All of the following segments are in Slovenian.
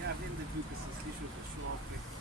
Ja vem, da je bil, ker sem slišal, da šlo prek.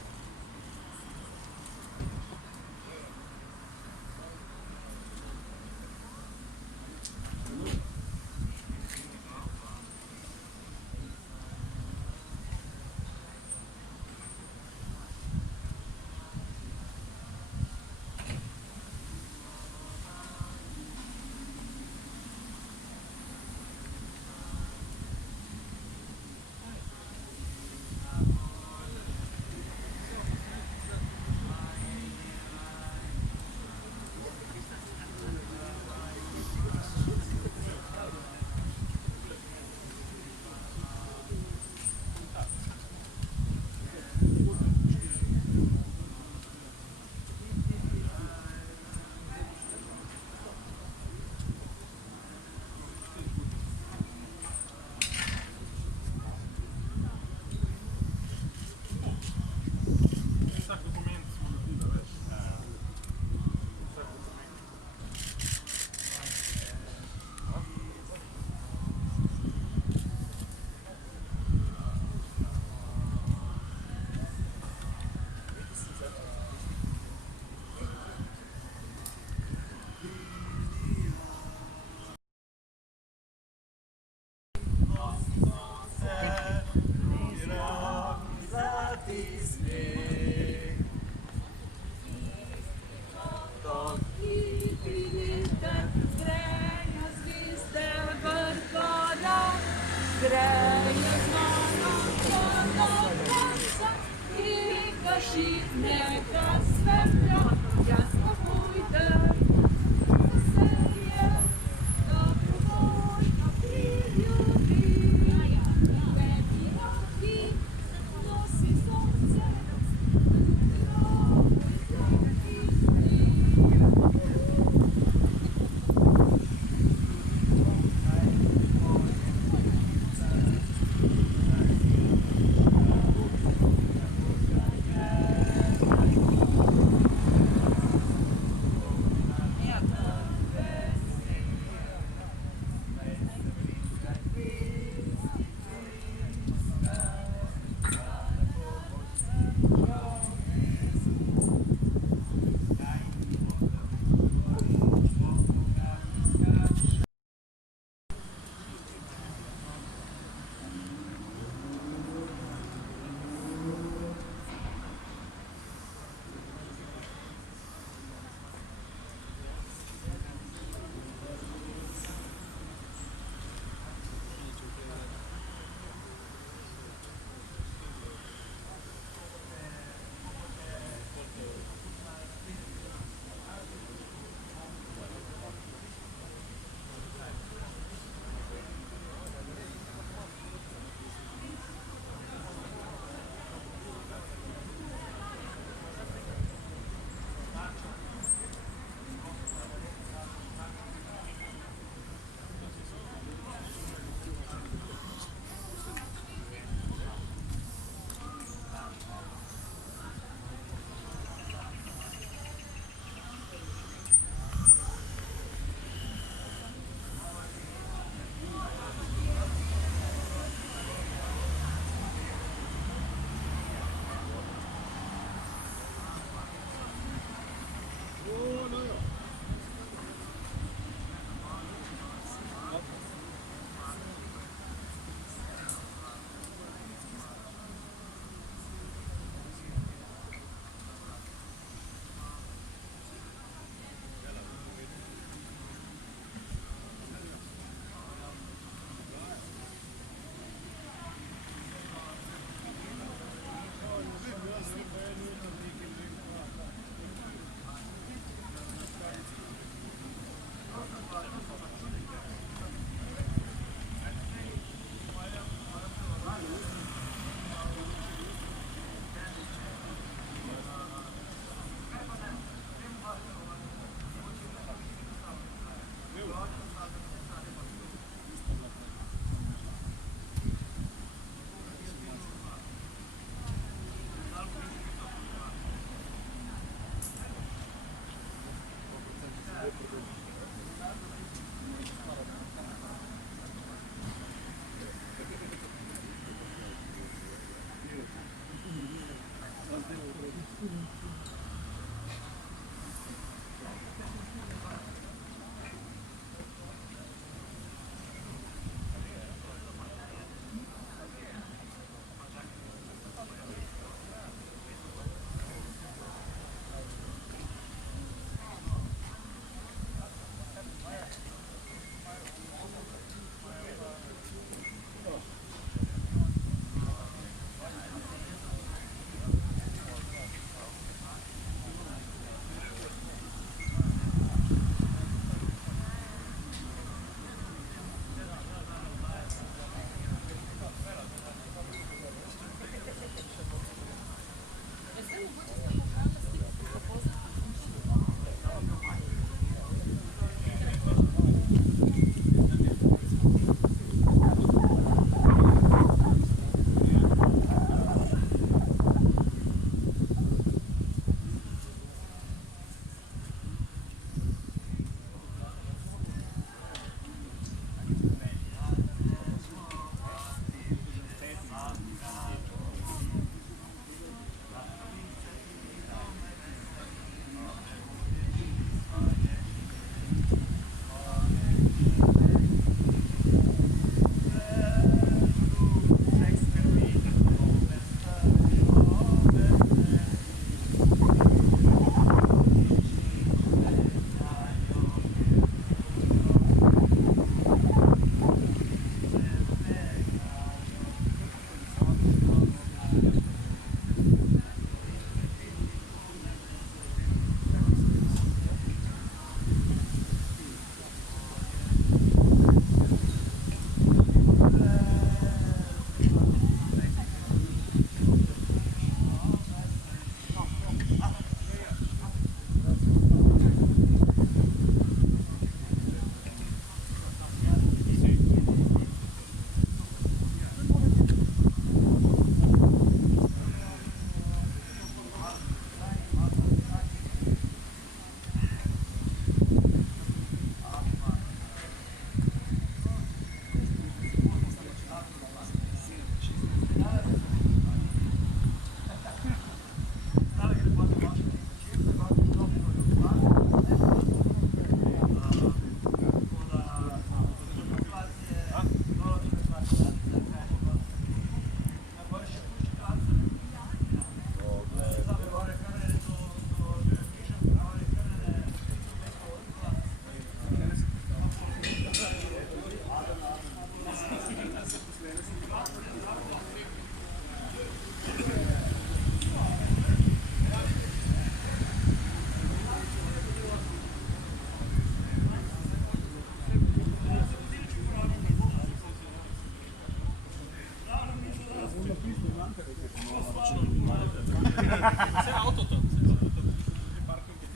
Se autotot.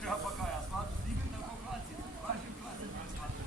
Treba pa kaj, asfalt vzdigniti na koglaciji, važim klase na asfaltu.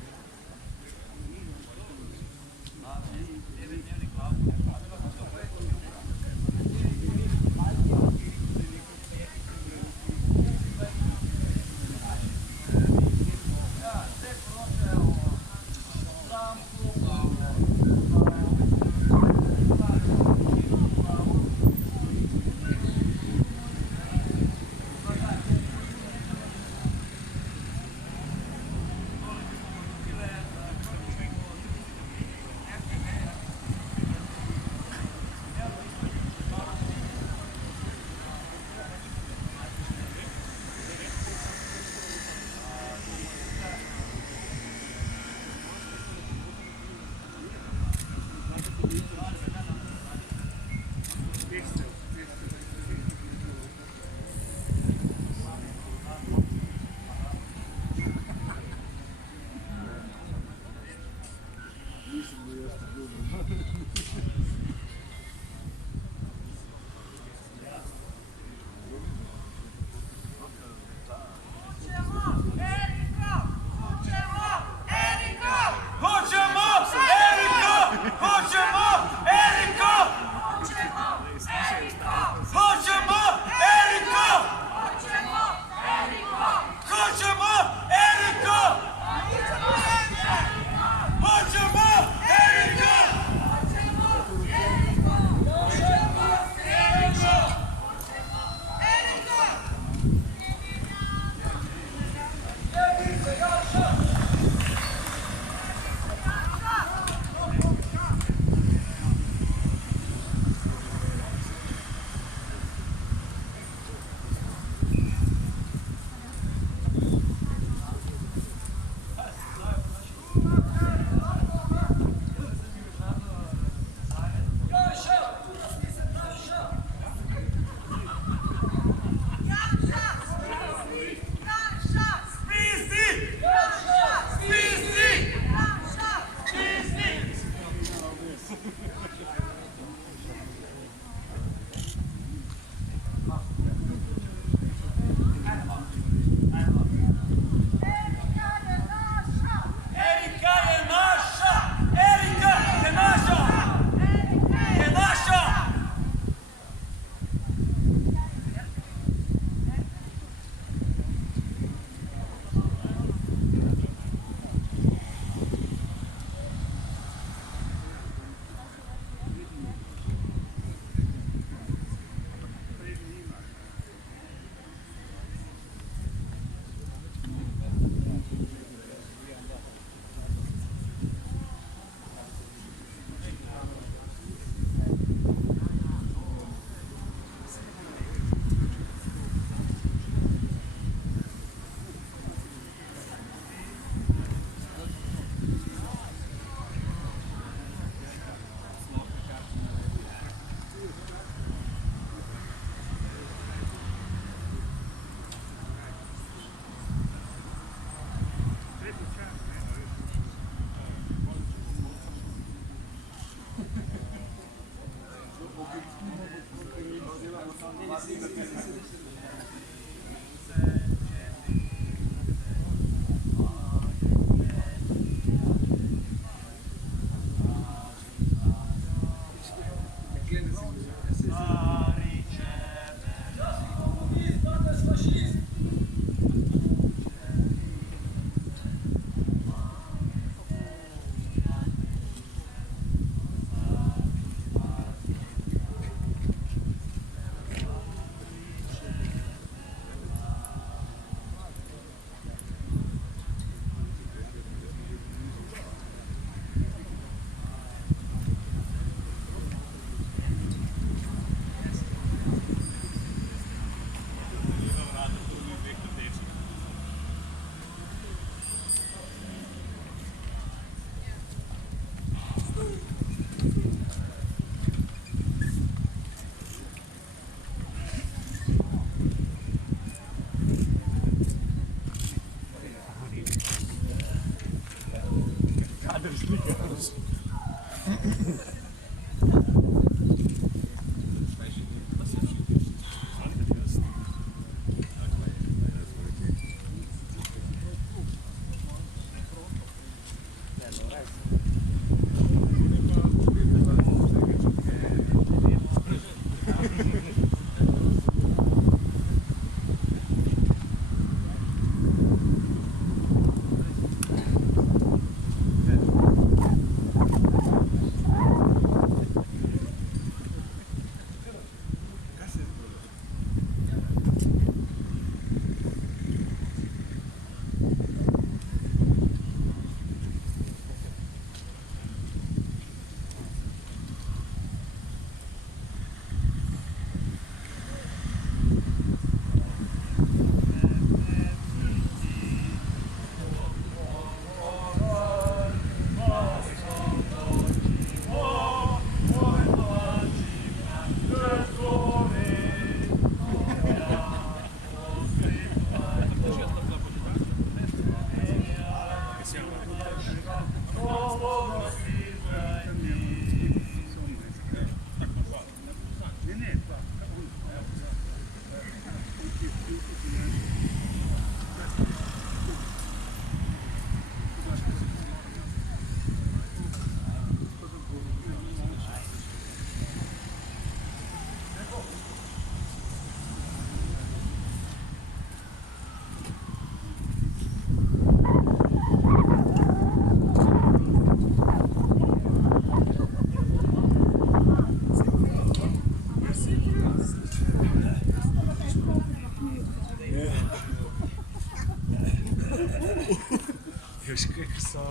Veš, kako so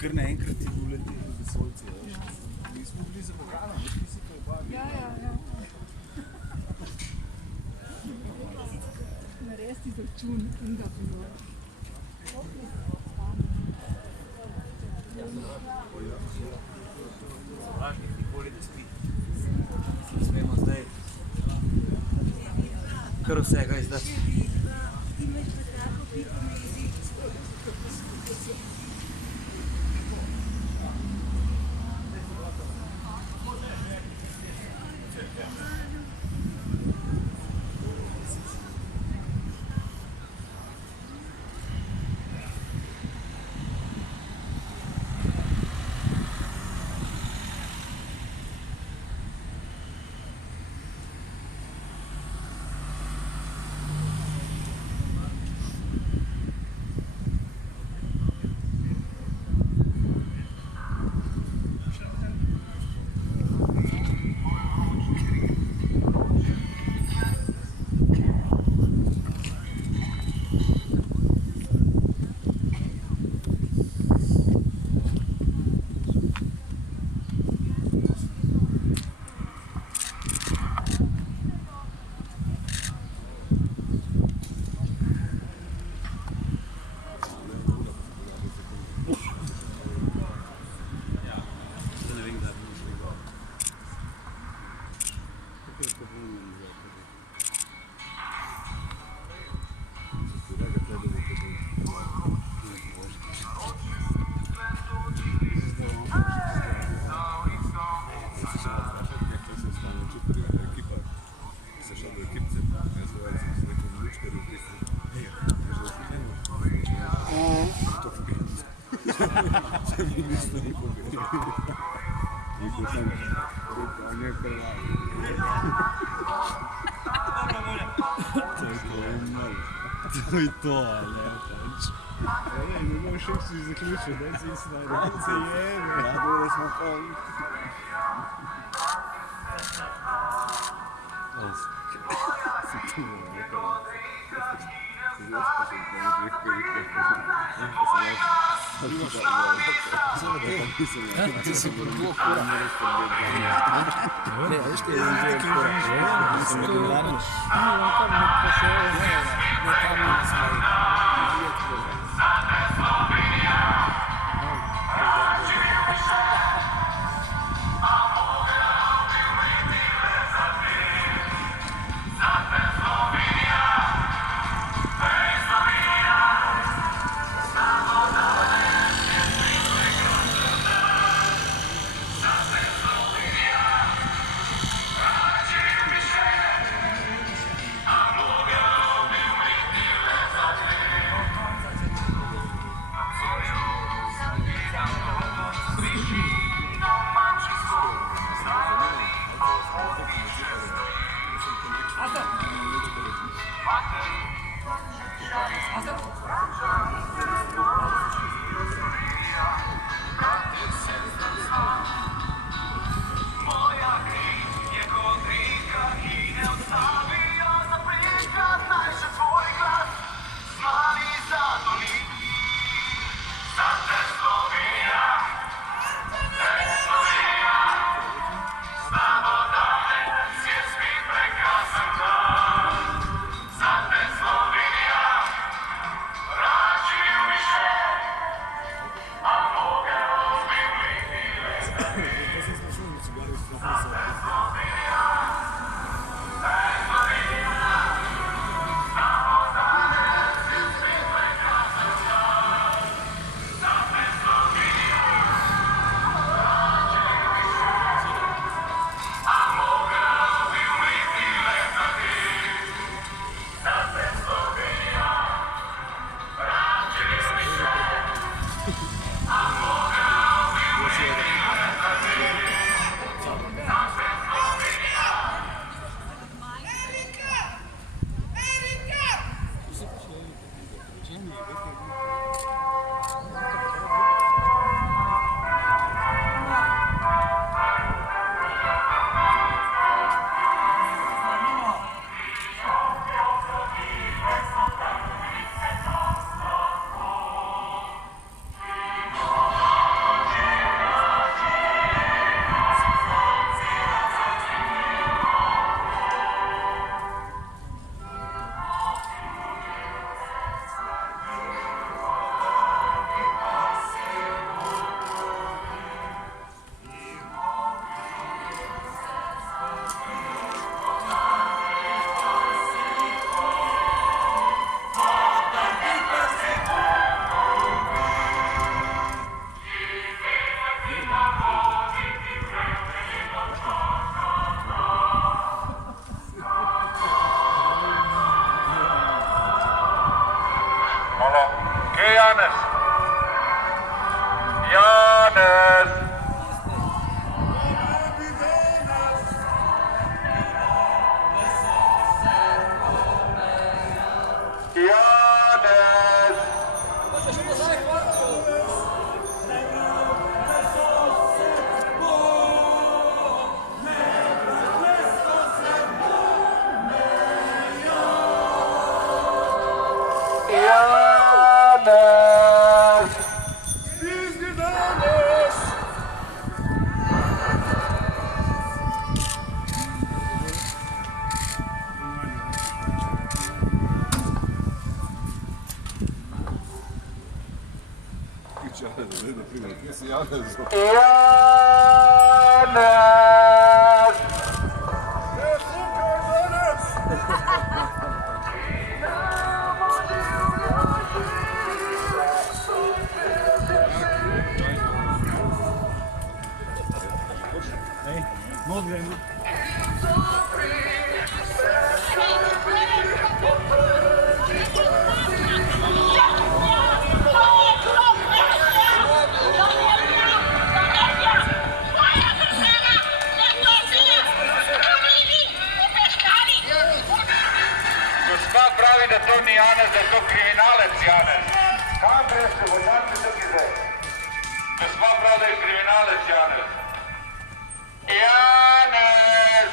kar naenkrat ti uleteli vesoljci, veš. Mi smo bili za Bogana, veš, mi si to obavili. Ja. Naresti začun in ga bilo. Sovražnik nikoli ne spi. Smemo zdaj kar vsega izdati. To je to, ali ne, pač. Ne bom še si zaključil, daj si snaj, da se jebe. Ja, dobro smo pa. Si tu, nekaj. Ti si prvo kura. Ne, veš, ti je že kura. Sem legendarni. Janezu. Janez! Ej, mogę. Gospa pravi, da to ni Janez, da je to kriminalec Janez. Kam greš, če boš tam tukaj zdaj? Gospa pravi, da je kriminalec Janez. Janez!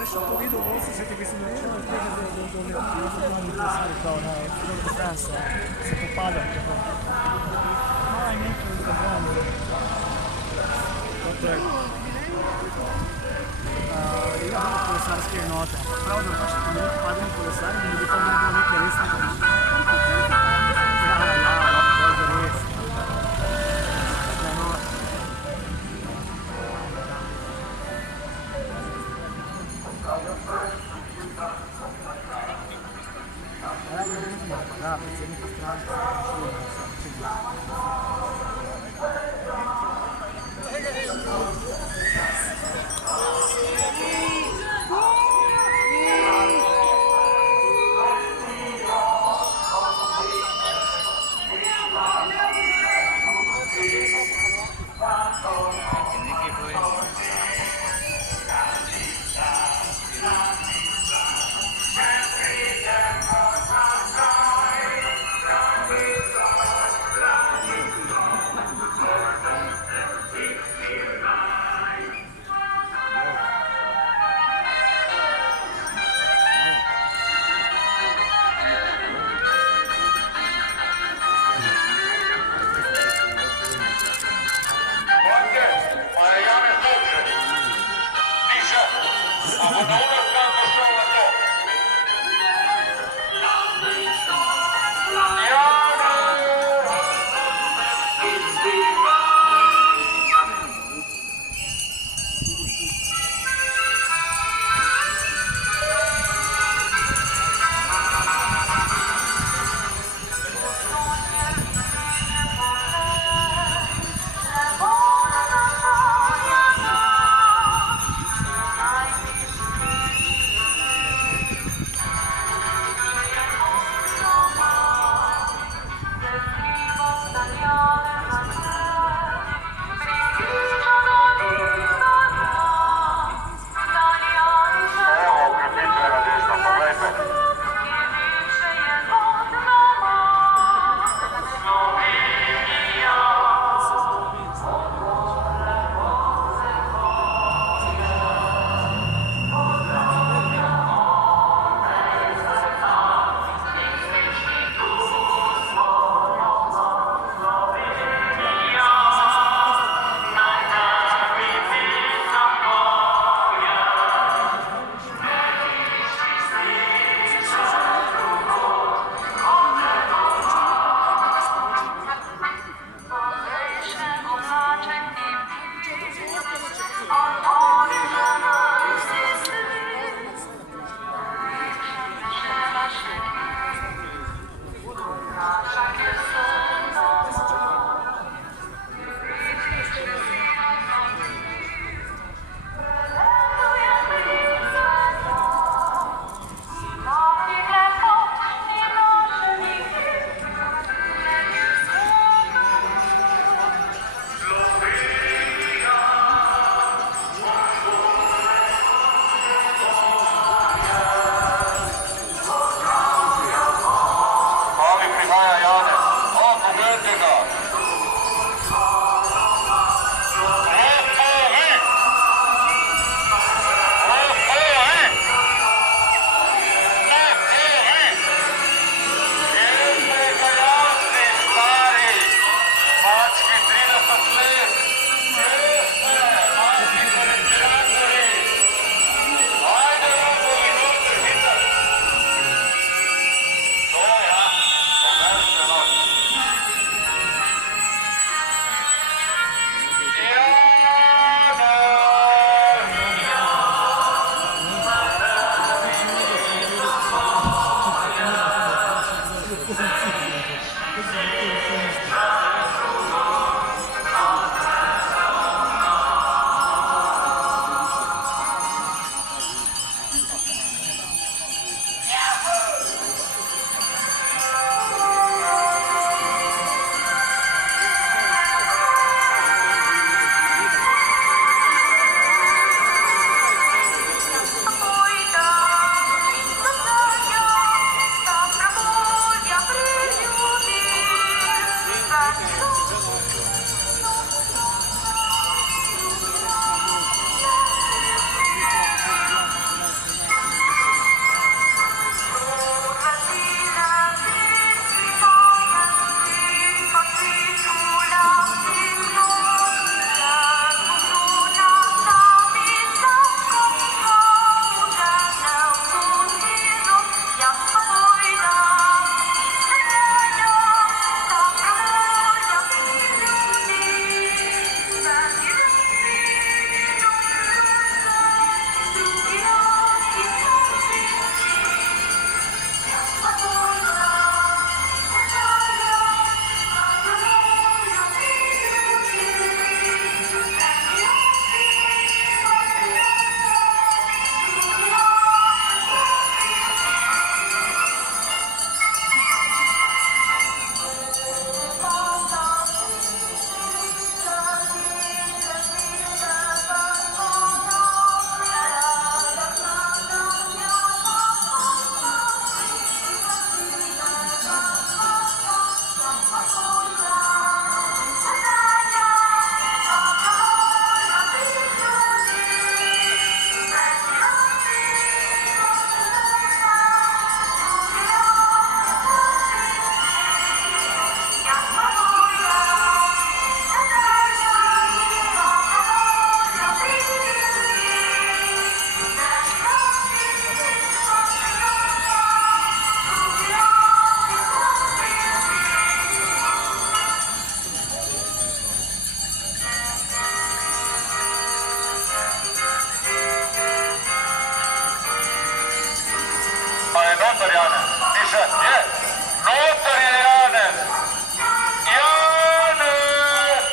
Nešto to vidio u Osijek, mislim da je jedan od tega do mladih plesari kao na Tour de France se popada. Malo je neko Instagram. To je ima kolesarske enote. Pravda, baš ko ne padnem kolesarjem, da bi to bilo nekaj resnega. To je res. Da, predsjednik stranke notor Janez. Tiše, je. Notor je Janez. Janez!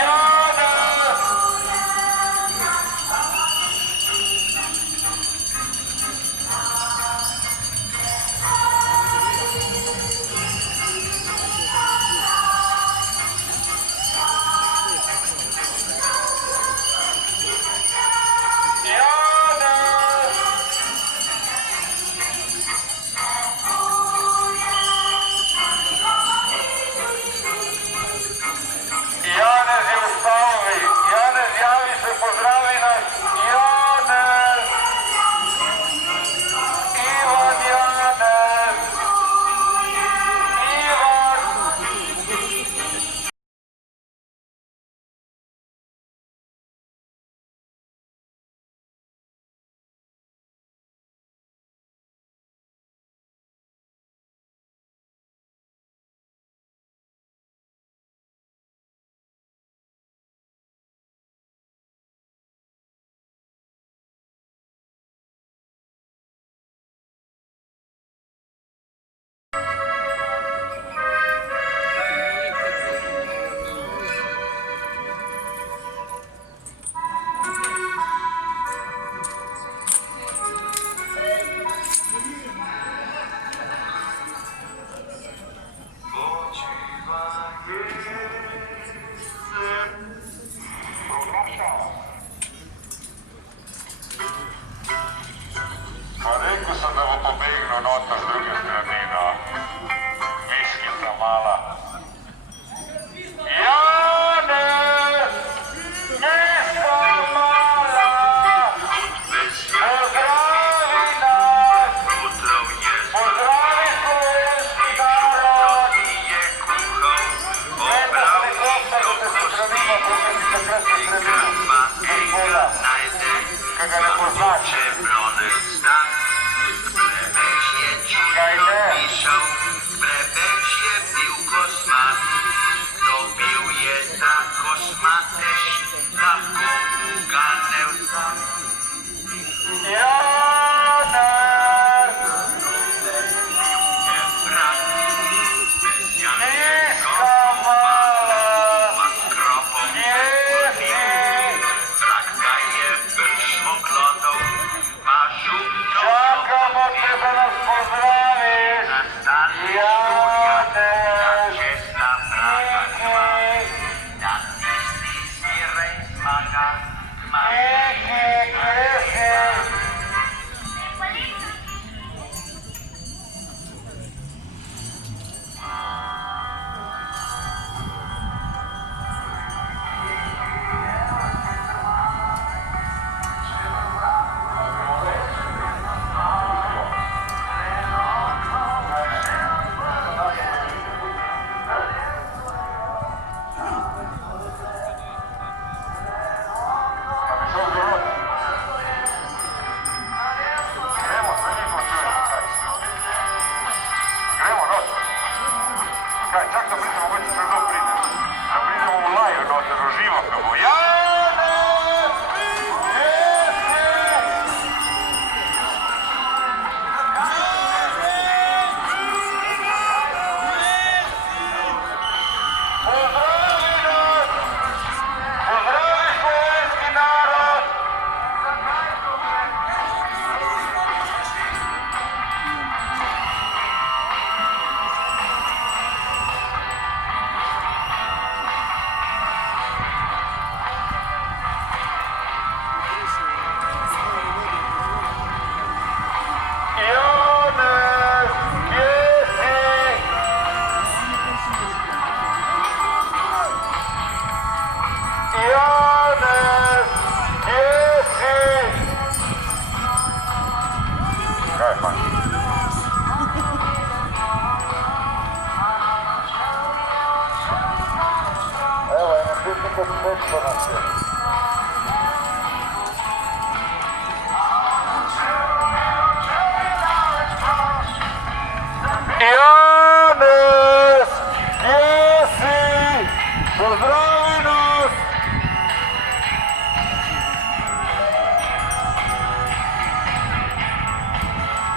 Janez! Janez je u stavovi. Janez, javi se, pozdravi nas. Janez! Ivan Janez! Ivan! Pa rekao sam da bo pobegnu nota s druge strane, no. Miškica mala. Janez! Miška mala! Pozdravi nas! Pozdravi slovenski narod! Neka helikopter da se sredimo, kako si se kresno sredimo. Gospoda, kad ga ne poznaš. Čakamo te da nas pozdraviš. Čak da pridemo, već se do pridemo. Da pridemo u laju, noter, u živokavu. Janez! Pozdravi nas! Pozdravi slovenski narod! Evo, energetiko svetlo nas je. Janez! Gdje si? Pozdravi nas!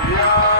Janez!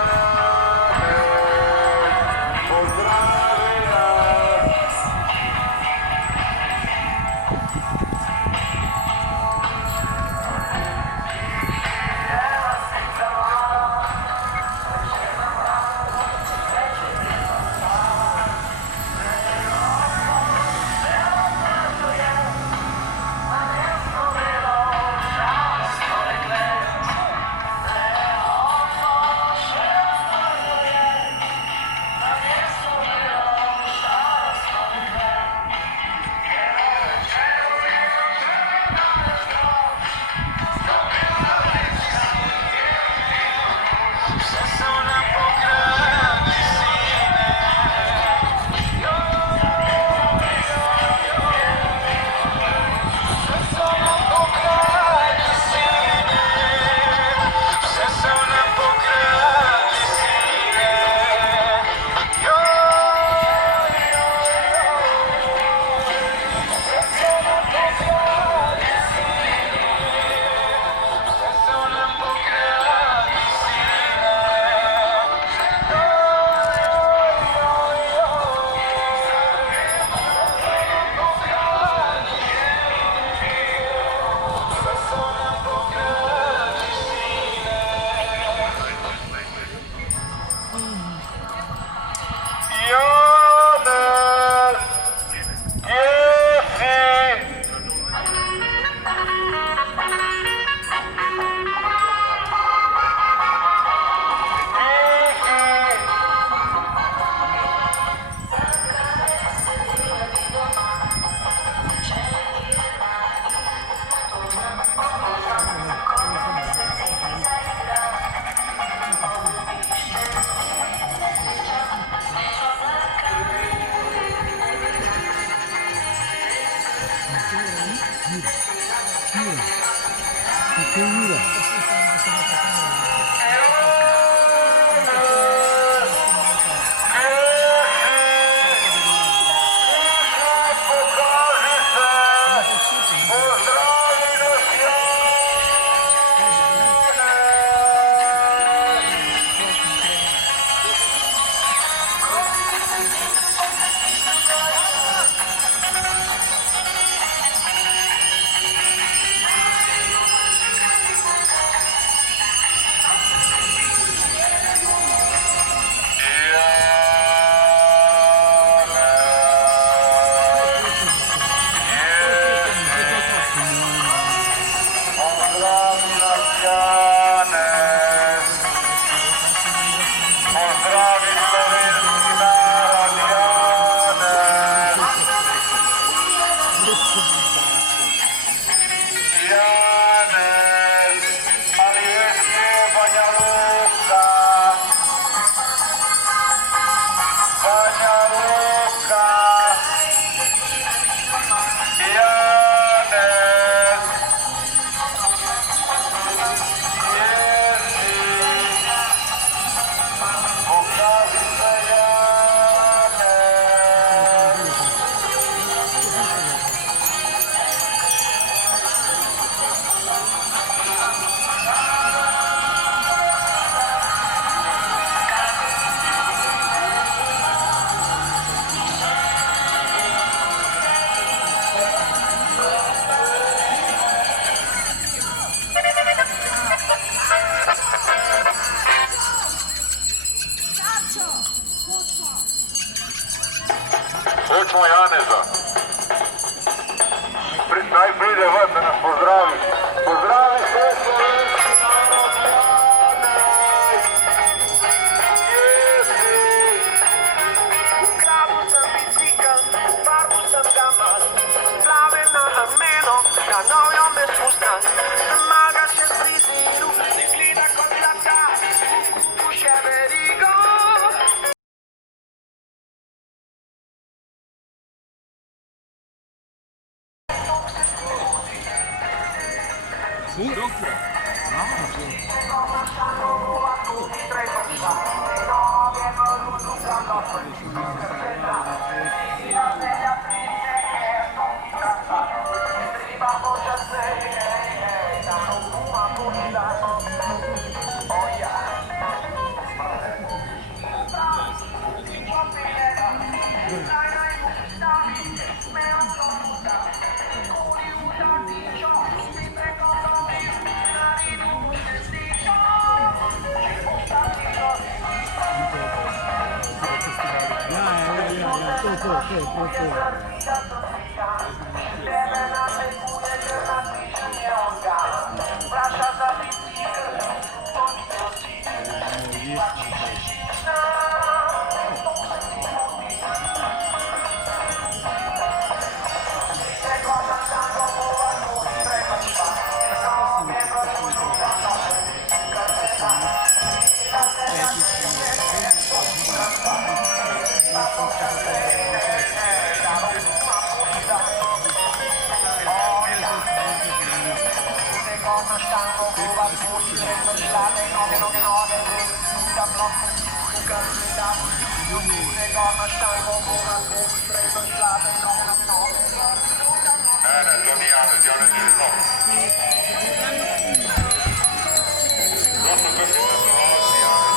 Hoćemo Janeza. Naj pride ven da nas pozdravi. Pozdravi sve slovenski narod, Janez! U gradu sam bicikl, u parku sam gamal, plave na rameno, da novijo me spustan, zmaga še z bliziru, ne gleda kot zlata, puše verigo. Ne, to nije Janez, Janez je to. Dosta brzi da se dolazi Janez.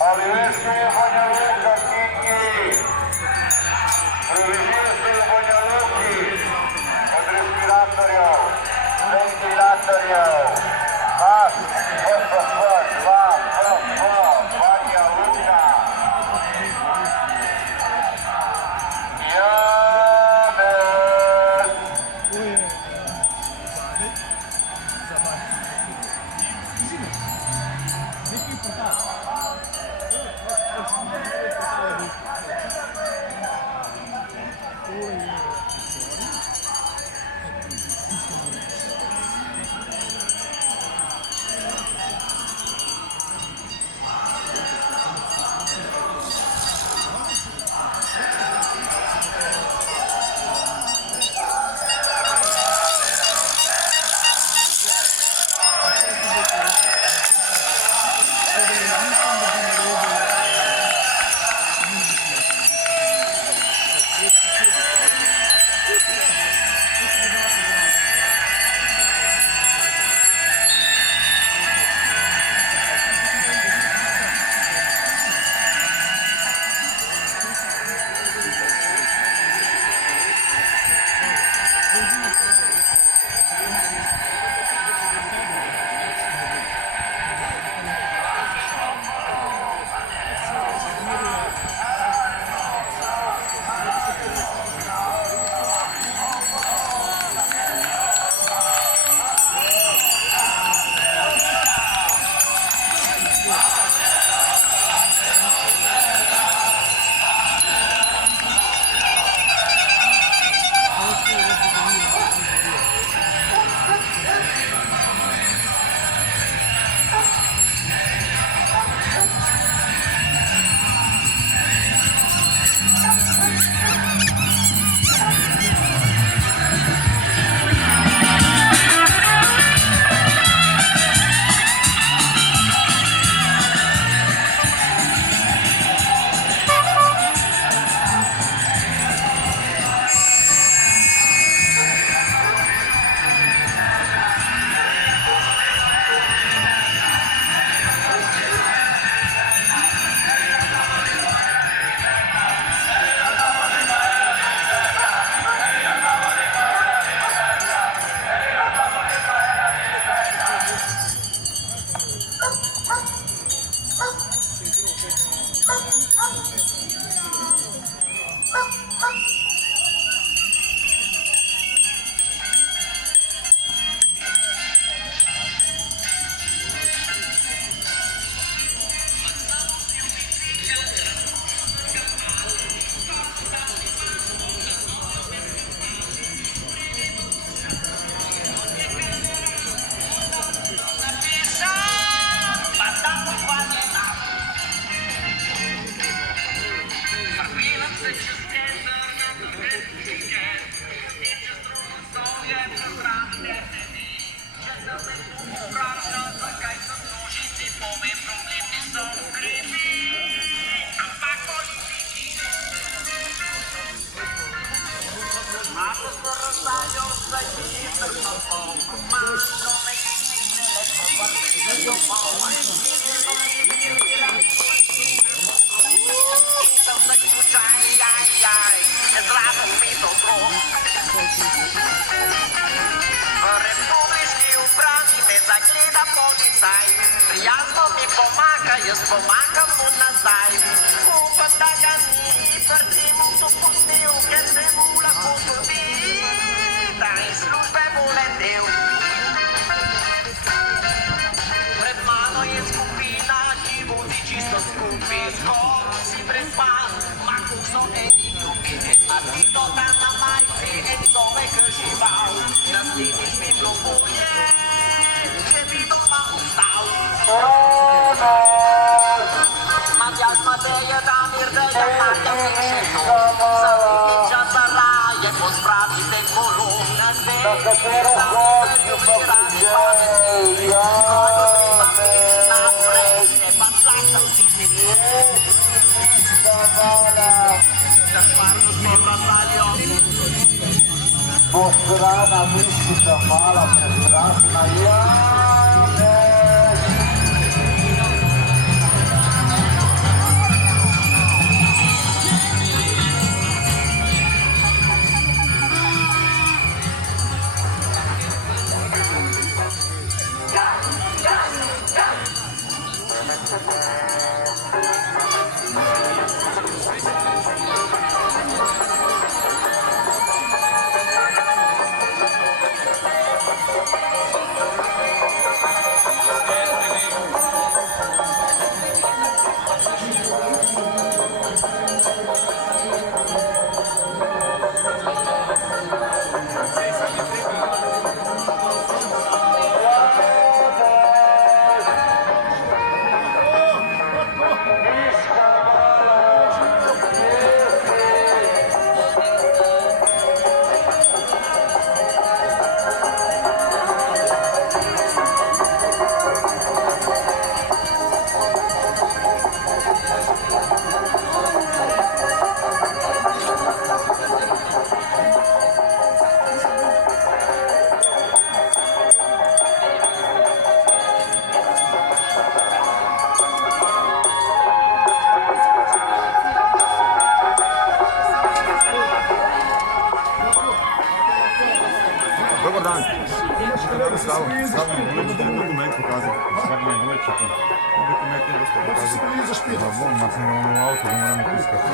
Ali veste, je Banja Luka, Kiki. Približili v Banja Luki od respiratorjev, ventilatorjev. Pas, PPP, 2, PP, Banja Luka. Prijazno mi pomaga, jaz pomagam mu nazaj. Upam, da ga ni pri tem dopustil, ker se mu lahko zgodi, da iz službe bo letel. Pred mano je skupina, ki vodi čisto skupaj. Skozi prespad, mahko so eni drugi. A ti to tam na majci, eni dome k žival. Naslednjič mi bilo bolje, če bi doma ostal. Matjaž, Mateje, Damir, Deja, Katja, piše to. Zadnjiča za raje, pospravite kolumne zdaj. Na katero hodnju pa prišel, naprej se pa slakam si knjige. Črparno smo vratalijo. Posrana mišica, mala prestrašna, Janez! Dokument pokazal. Dokument ne boste pokazali. Da bom, jaz sem v avtu, da moram tiskati.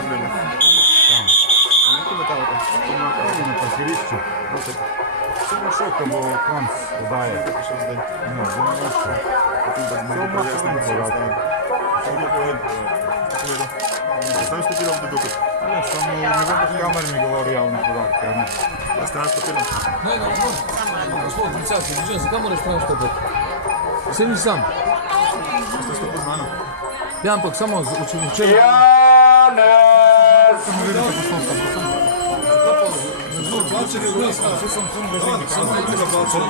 Tam. Na parkirišču. Sem šel, ko bo konc dodaje. Ne, bom šel. Sam stopil v dodokaj. Ja, samo ne vem, po kamer mi govori javni podatke. Ja, stran stopil. Ne, gospod, policajci, držim, zakaj moraš stran stopiti? Vse ni sam. Ste stopil z mano? Ja, ampak samo včeraj. Janez! Plačali od nas, vse sem tu držim. Samo nekaj plačali.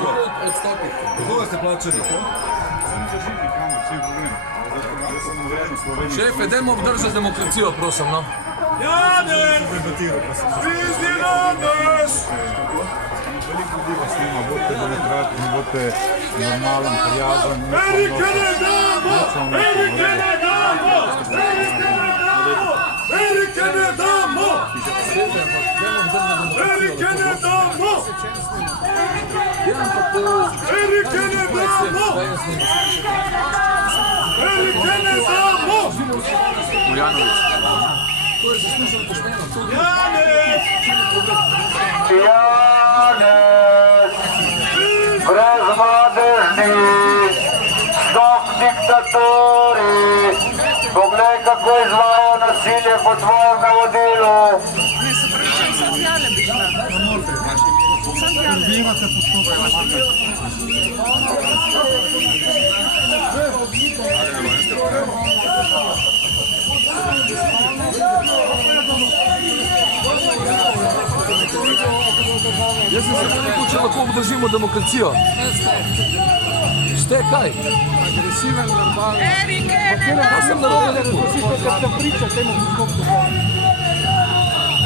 Odstopi. Koga ste plačali? Sem držim kamer, vse je problem. Zato sem uvreden v Sloveniji. Šefe, dajmo obdržati demokracijo, prosim, no. Janez! Pizdi Janez! Veliko ljudi vas nima, bodite demokrati, bodite normalen, prijazen. Amerike ne damo! Amerike ne damo! Amerike ne damo! Amerike ne damo! Amerike ne damo! Amerike ne damo! Ujanović. To je zasluženo pošteno. Janez! Janez! Brezmadežni! Stop diktatori! Poglej, kako izvajajo nasilje po tvojem navodilu! Jaz sem se rekel, če lahko obdržimo demokracijo. Ste kaj? Agresiven, verbalen. Jaz sem narobe rekel. Kad se priča temu postopku.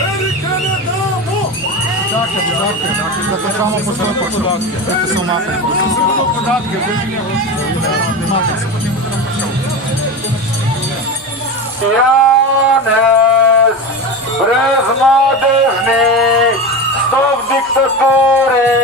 Amerike ne damo! Podatke, zato samo poznamo podatke. Zato so mate. Samo podatke, zdaj mi ne imate se, potem bodo nam prišel. Janez! Brezmadežni! Stop diktatori!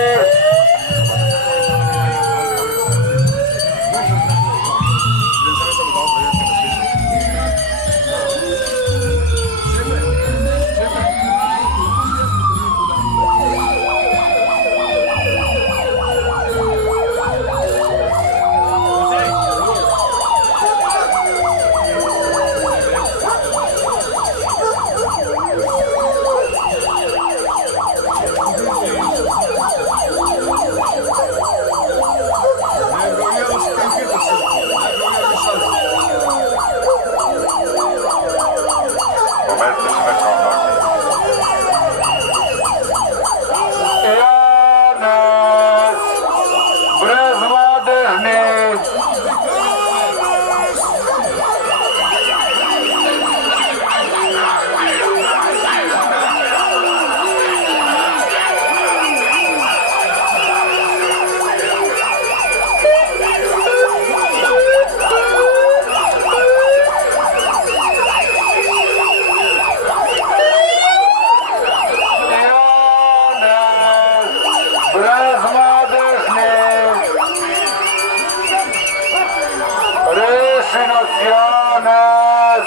Janez! Brezmadežni! Brezmadežni! Reši nas, Janez!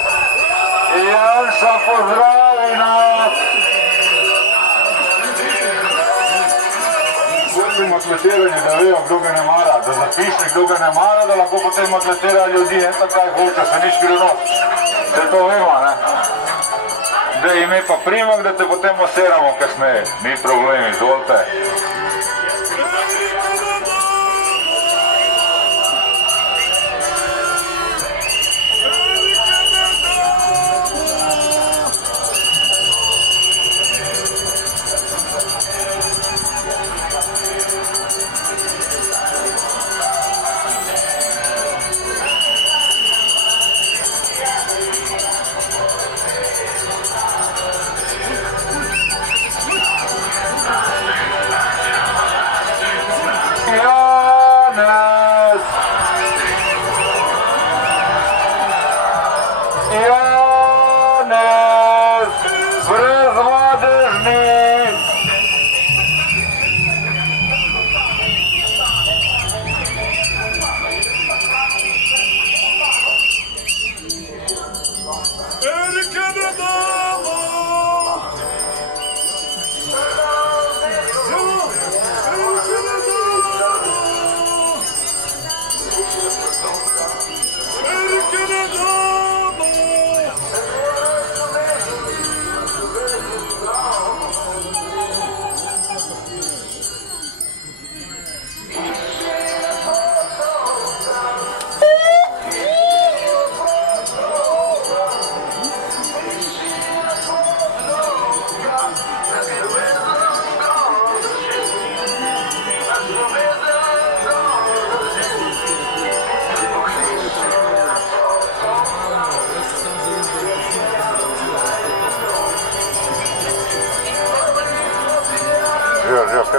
Janša, pozdravi nas! Hočem atletiranje, da vejo, kdo ga ne mara, da zapiše, kdo ga ne mara, da lahko potem atletira ljudi, ne tako kaj hoče, se ni skrivnost. Se to vemo, ne? Da ime pa primak, da te potem oseramo kasneje. Ni problem, izvolite.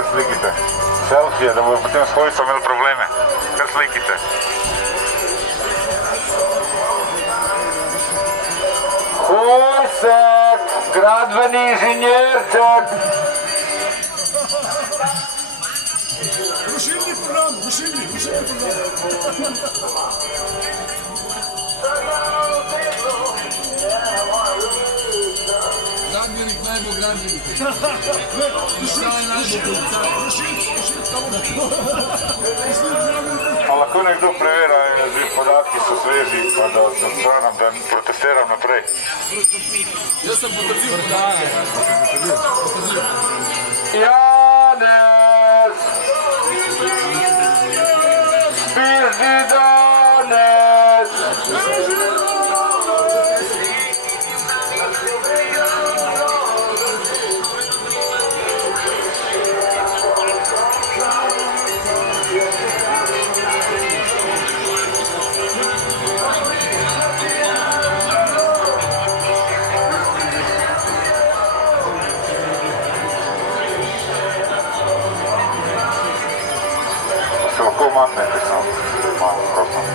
kar slikite. Selfije, da bodo potem s Hojsom imeli probleme. Kar slikite. Hojsek, gradbeni inženirček. Rušilni program, rušilni program. Gradbenik naj bo gradbenik. Policaj naj bo policaj. A lahko nekdo preverja, da podatki so sveži, pa da se odstranim, da protestiram naprej. Jaz sem potrdil podatke. Janez! Pizdi danes! Se lahko umaknete samo, malo, prosim.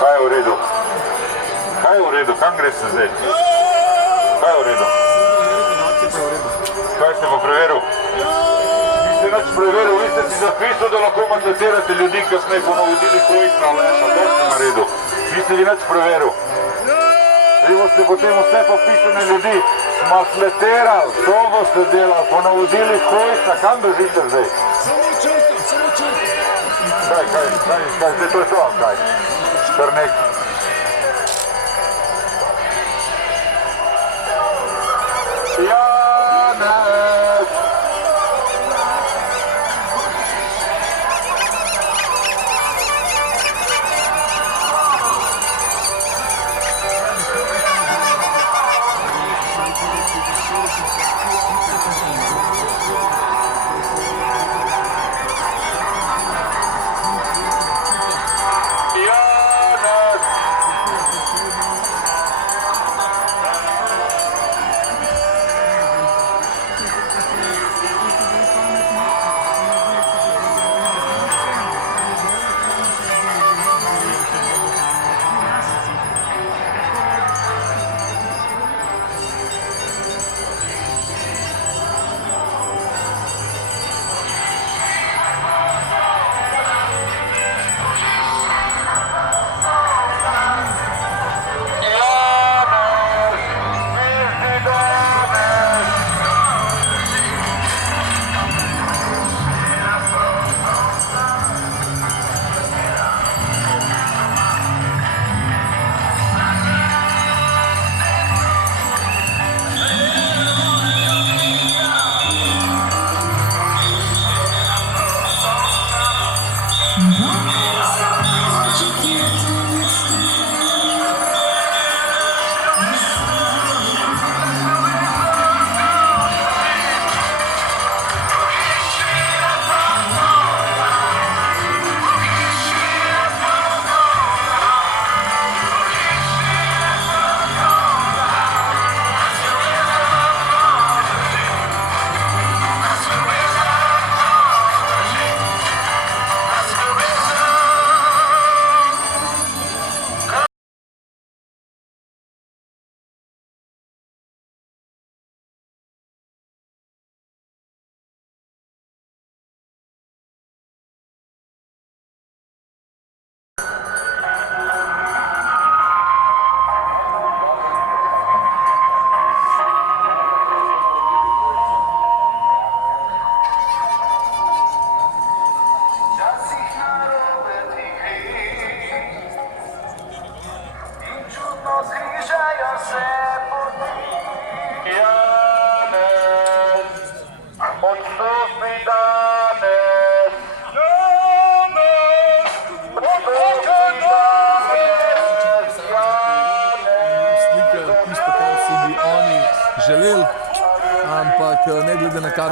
Kaj je v redu? Kaj je v redu? Kam greš se zdaj? Kaj je v redu? Kaj ste pa preveril? Niste nič preveril, vi ste si zapisal, da lahko maltretirate ljudi, kasneje po navodili Hojsa, Aleša, to ste naredil. Niste vi nič preveril. Vi boste potem vse popisane ljudi maltretirali, to boste delali, po navodili Hojsa, kam držite zdaj? Samo črta, samo črta. Kaj, zdaj to je to, kaj? Kar nek. Janez! Janez!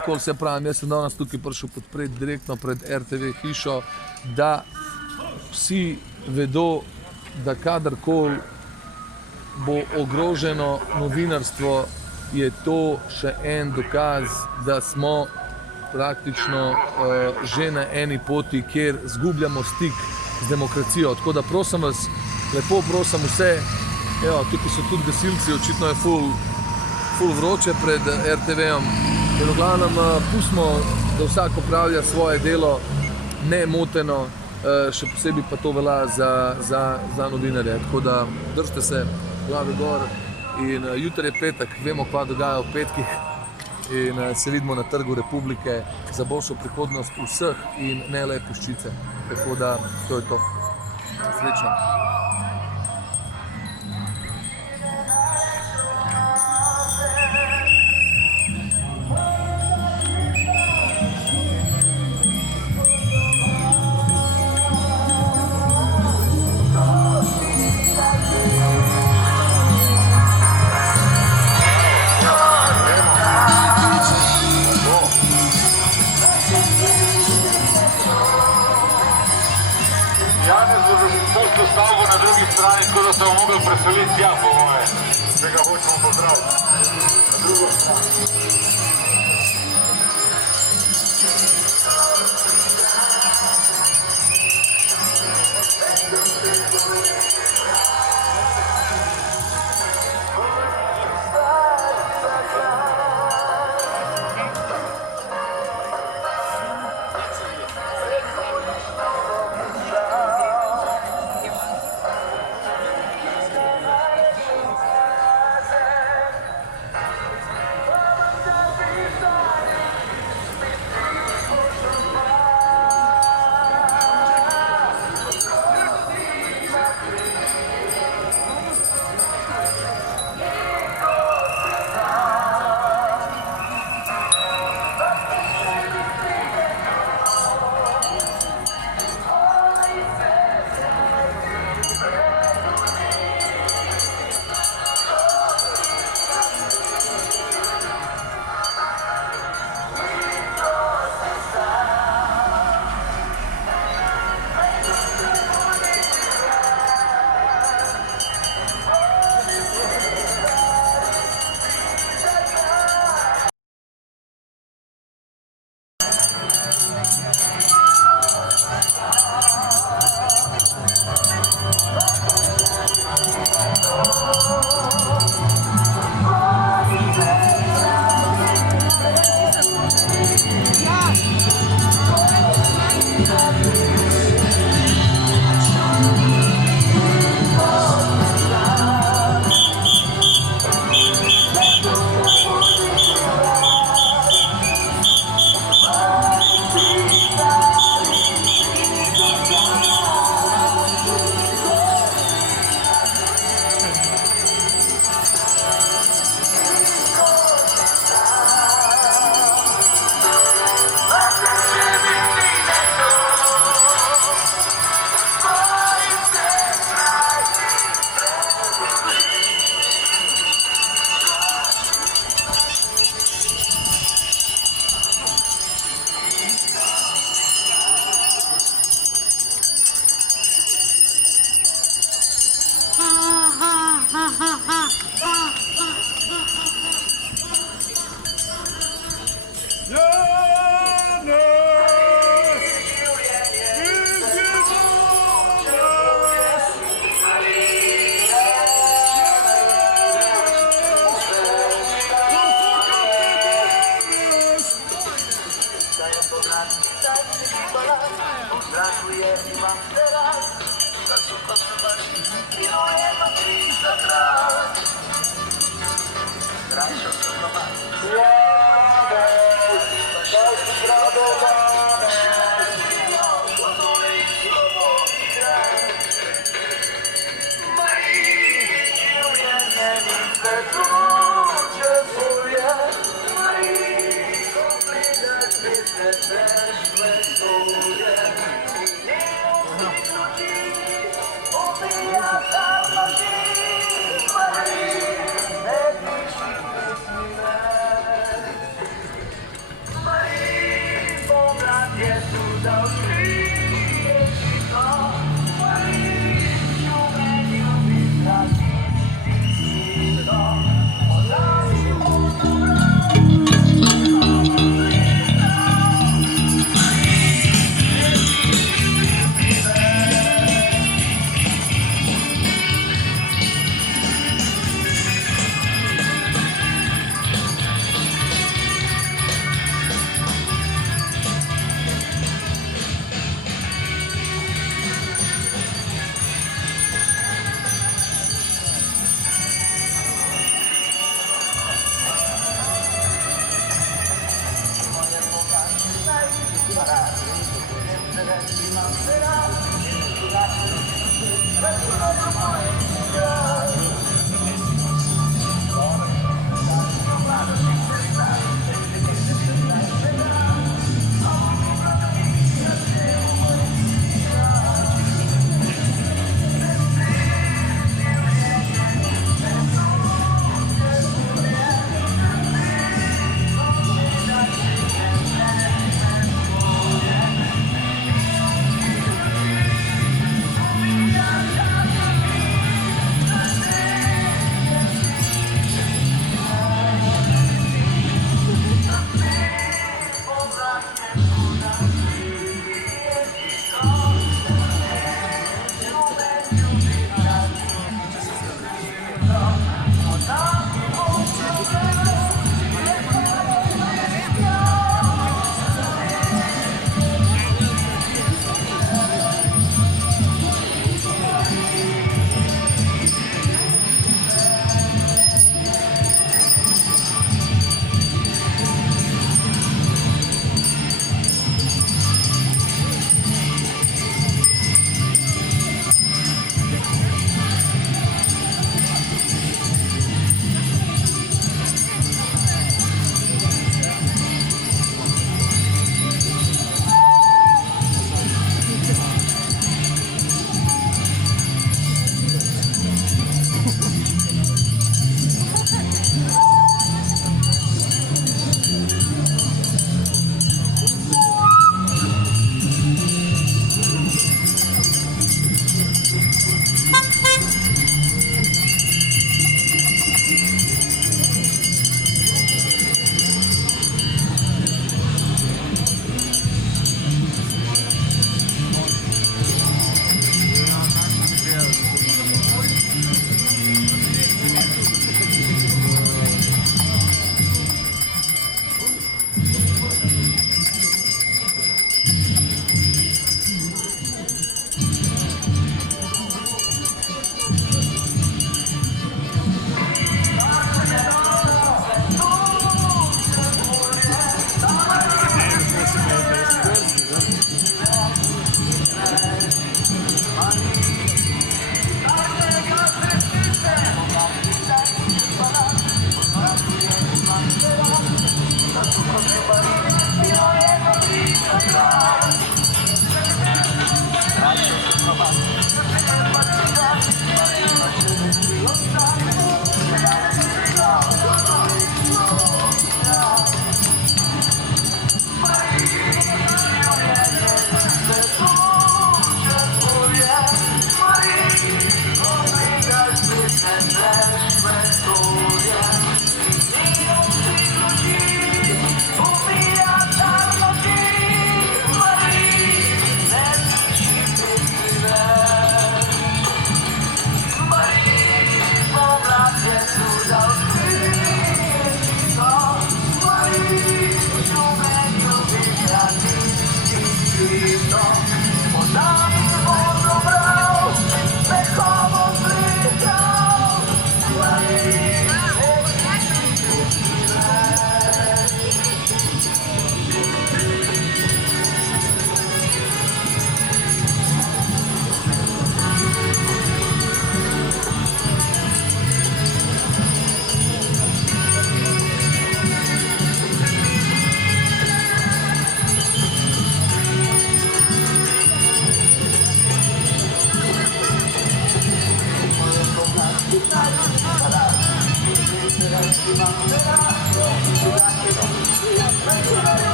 karkoli, se pravim, jaz sem danes tukaj prišel podpreti direktno pred RTV hišo, da vsi vedo, da kadarkoli bo ogroženo novinarstvo, je to še en dokaz, da smo praktično že na eni poti, kjer zgubljamo stik z demokracijo. Tako da prosim vas, lepo prosim vse, evo, tukaj so tudi gasilci, očitno je ful vroče pred RTV-om. In v glavnem pustimo, da vsak opravlja svoje delo nemoteno, še posebej pa to velja za novinarje. Tako da držite se glave gor in jutri je petek, vemo, kva dogaja v petkih in se vidimo na Trgu Republike za boljšo prihodnost vseh in ne le Puščice. Tako da to je to. Srečno. Stavbo na drugi strani, tako da se bomo mogli preseliti tja, po moje. Da ga hočemo pozdraviti. Na drugo stran.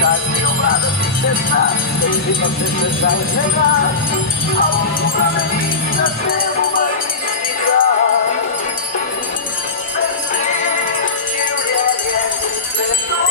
mi ubrana tristeza, i pa se srca njega, a on ubrane i na svemu magnifica. Sve življenje, sve to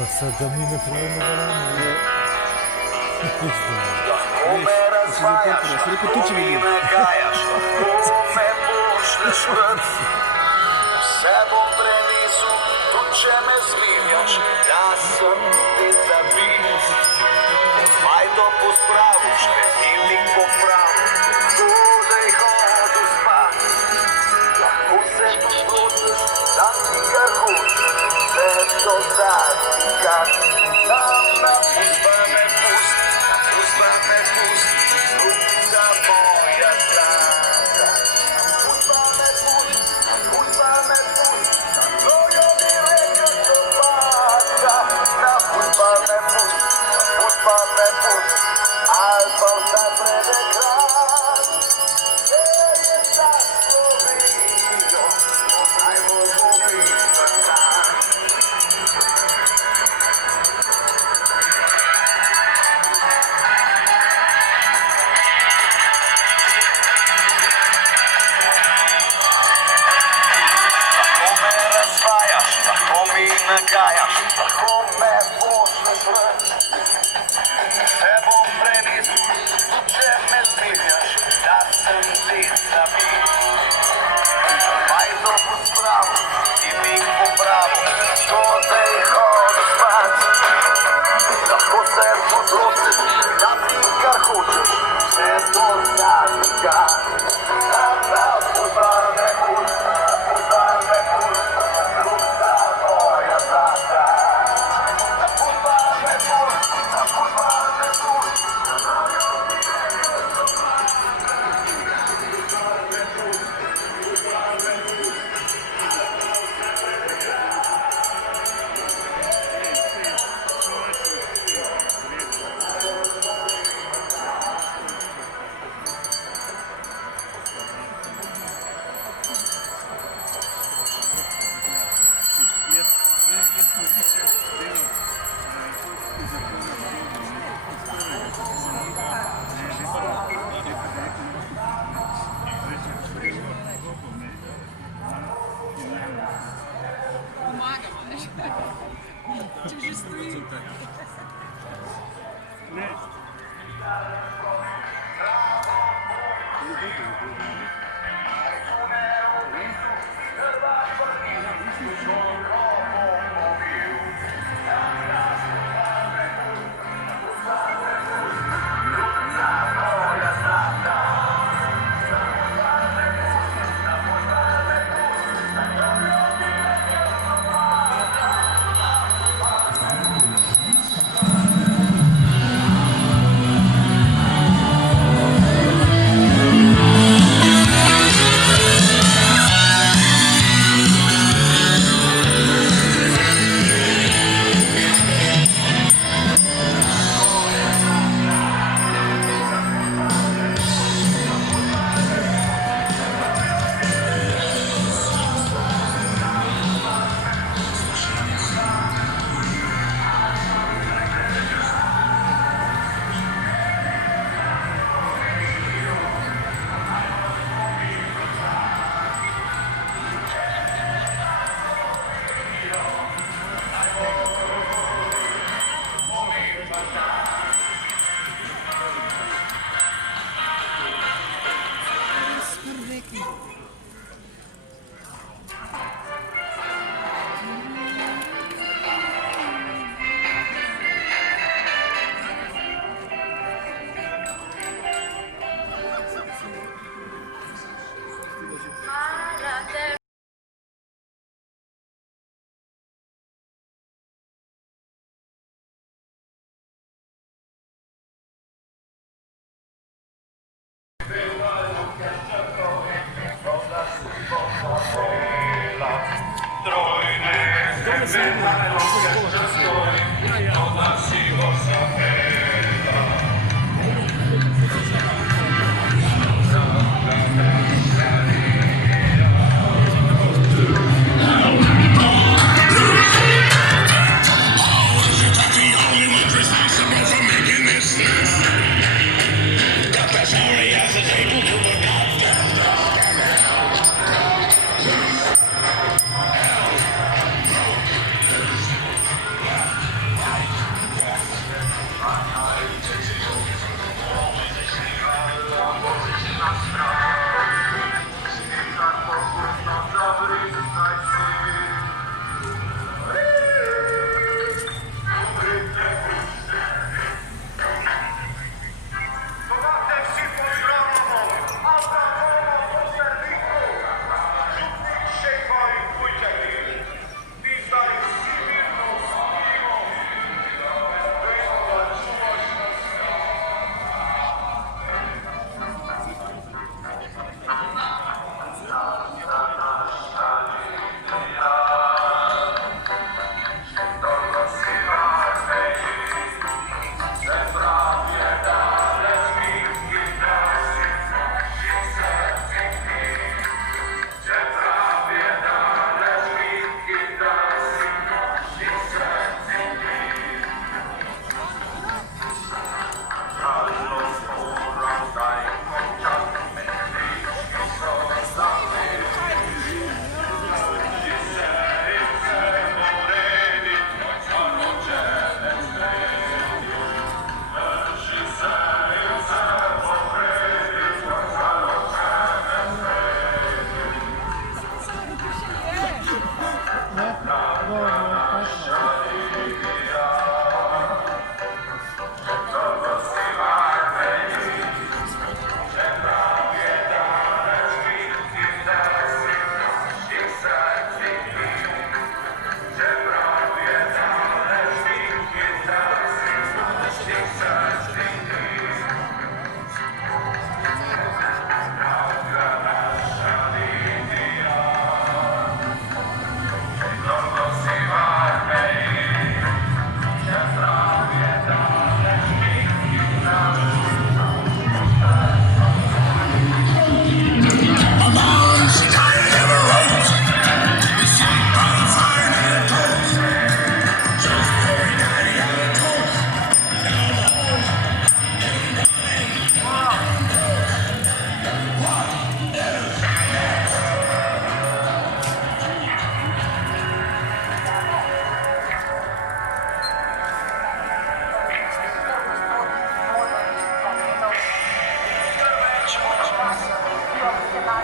Passaggiamino fra Lahko me razvajaš, lahko mi nagajaš, lahko me pošleš ven. Vse bom prenesel, tudi če me zmenjaš, da sem te zabil. Majdo pospravil, številnik popravil, tudi hodil spat. Lahko se tudi lotiš, da si ga hočeš, vse do zadnjega. Tam na puspa me pusti, ljubica moja draga. Puspa me pusti, to jo mi reka se pača. Na puspa me pusti, ali pa vsaj predekrat. Ker je ta Slovenijo, najbolj pomemben dan. Lahko mi nagajaš, lahko me pošleš ven. Vse bom prenesel, če me zmenjaš, da sem te zabil. Majdo pospravil, imik popravil, zgodaj hodil spat. Lahko se tudi lotiš, da si kar hočeš, vse do zadnjega. Puspa me pusti, ljubica moja draga. Puspa me pusti,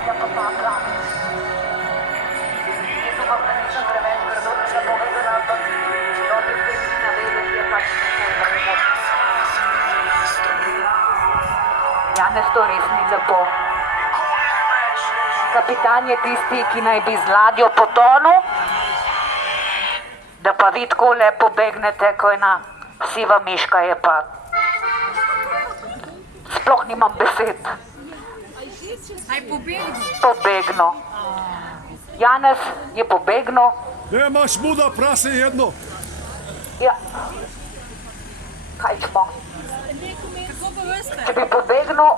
situacija potakla. Jaz upam, da nisem preveč grdo povedala, ampak dobro se mi navedeti je pač nekaj. Janez, to res ni lepo. Kapitan je tisti, ki naj bi z ladjo potonil, da pa vi tako lepo begnete, ko ena siva miška je pa. Sploh nimam besed. Aj pobegno. Pobegno. Janez je pobegno. Nemaš muda prase jedno. Ja. Kaj smo? Kako pa veste? Če bi pobegnil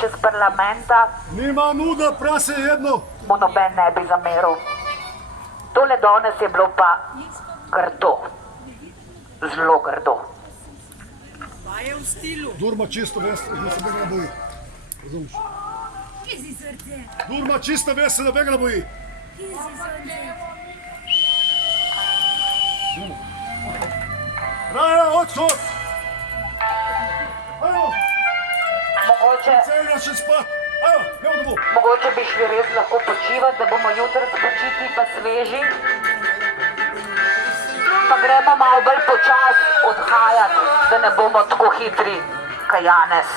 še z parlamenta, Nima muda prase jedno. mu noben ne bi zameril. Tole danes je bilo pa grdo. Zelo grdo. Pa je v stilu. Durma čisto veste, da se bega ne boji. Razumeš? Kje si srce? Durma čisto veste, da bega ne boji. Kje si srce? Raja, odhod! Ajo, Mogoče, celja še spat. Ajo, evo domov. mogoče bi šli res lahko počivati, da bomo jutri spočiti pa sveži. Pa gremo malo bolj počas odhajati, da ne bomo tako hitri, kaj Janez.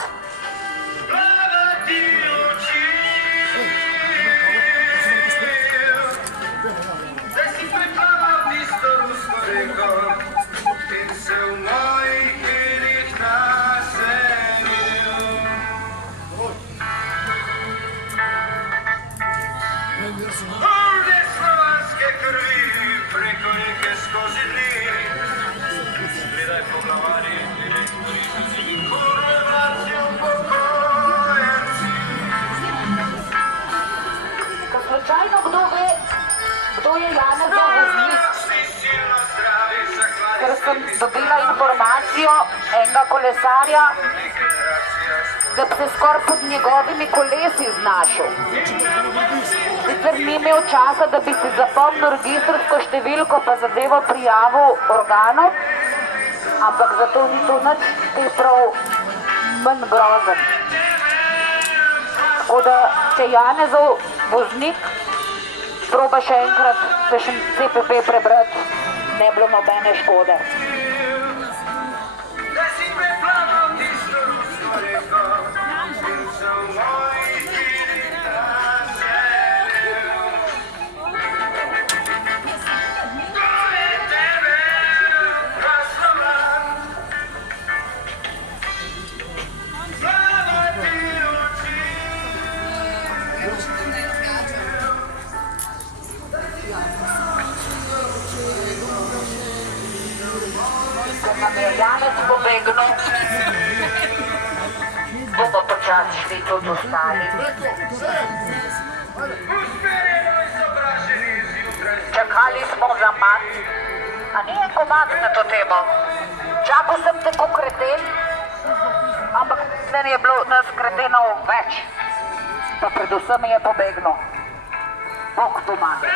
Ko slučajno kdo ve, kdo je Janezov voznik, ker sem dobila informacijo enega kolesarja, da bi se skoraj pod njegovimi kolesi znašel. Sicer ni imel časa, da bi si zapomnil registrsko številko pa zadevo prijavil organov, ampak zato ni to nič kaj prav manj grozen. Tako da, če Janezov voznik proba še enkrat kakšen CPP prebrati, ne bilo nobene škode. Ker nam je Janez pobegnil, bomo počasi šli tudi ostali. Čakali smo za mat, a ni en komad na to temo. Čakal sem te kot kreten, ampak meni je bilo nas kretenov več. Pa predvsem je pobegnil. Bog pomaga.